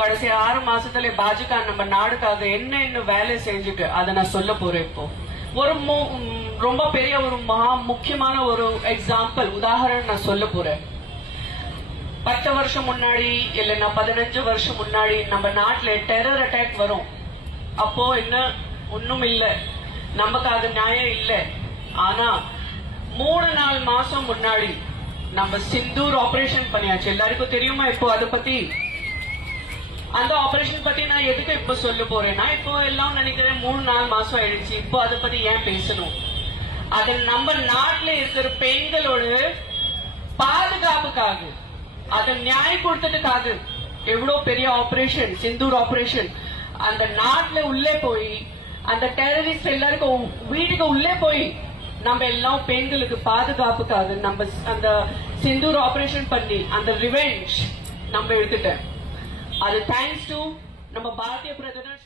கடைசி 6 மாசத்துல பாஜக நம்ம நாடுக்காக என்ன வேலை செஞ்சுட்டு அதை நான் சொல்ல போறேன். இப்போ ஒரு ரொம்ப பெரிய ஒரு முக்கியமான ஒரு எக்ஸாம்பிள் உதாரணம் நான் சொல்ல போறேன். 10 வருஷம் முன்னாடி இல்லைன்னா 15 வருஷம் முன்னாடி நம்ம நாட்டுல டெரர் அட்டாக் வரும். அப்போ என்ன ஒண்ணும் இல்ல, நமக்காக நியாயம் இல்ல. ஆனா 3-4 மாசம் முன்னாடி நம்ம சிந்தூர் ஆபரேஷன் பண்ணியாச்சு. எல்லாருக்கும் தெரியுமா இப்போ அதை பத்தி? அந்த ஆபரேஷன் பத்தி நான் எதுக்கு இப்ப சொல்ல போறேன்னா, இப்போ எல்லாம் நினைக்கிறேன் 3-4 மாசம் ஆயிடுச்சு, இப்போ அதை பத்தி ஏன் பேசணும்? அது நம்ம நாட்டுல இருக்கிற பெண்களோட பாதுகாப்புக்காக, அதை நியாயம் கொடுத்ததுக்காக எவ்வளவு பெரிய ஆபரேஷன் சிந்தூர் ஆபரேஷன். அந்த நாட்டுல உள்ளே போய் அந்த டெரரிஸ்ட் எல்லாருக்கும் வீட்டுக்கு உள்ளே போய் நம்ம எல்லாம் பெண்களுக்கு பாதுகாப்புக்காக நம்ம அந்த சிந்தூர் ஆபரேஷன் பண்ணி அந்த ரிவெஞ்ச் நம்ம எடுத்துட்டேன். அது தேங்க்ஸ் டு நம்ம பாரதிய பிரதமர்